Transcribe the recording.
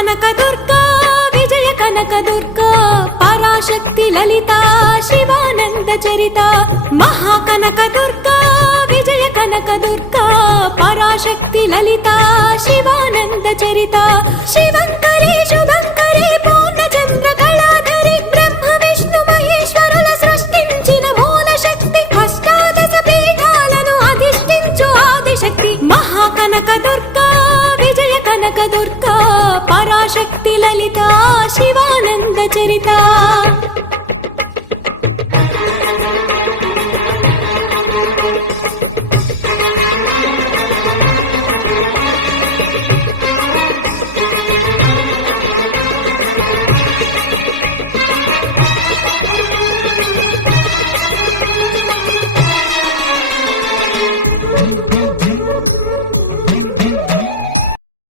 కనక దుర్గా విజయ కనక దుర్గా పరాశక్తి లలిత శివానంద చరిత మహాకనక దుర్గా విజయ కనక దుర్గా పరాశక్తి లలిత శివానంద చరిత శివంకరి శుభంకరి పూర్ణచంద్ర కళాధరి బ్రహ్మ విష్ణు మహేశ్వరుల సృష్టించిన మూల శక్తి అష్టాదశ పీఠాలను అధిష్ఠించు ఆదిశక్తి మహాకనక దుర్గా విజయ కనక దుర్గా పరాశక్తి లలిత శివానంద చరిత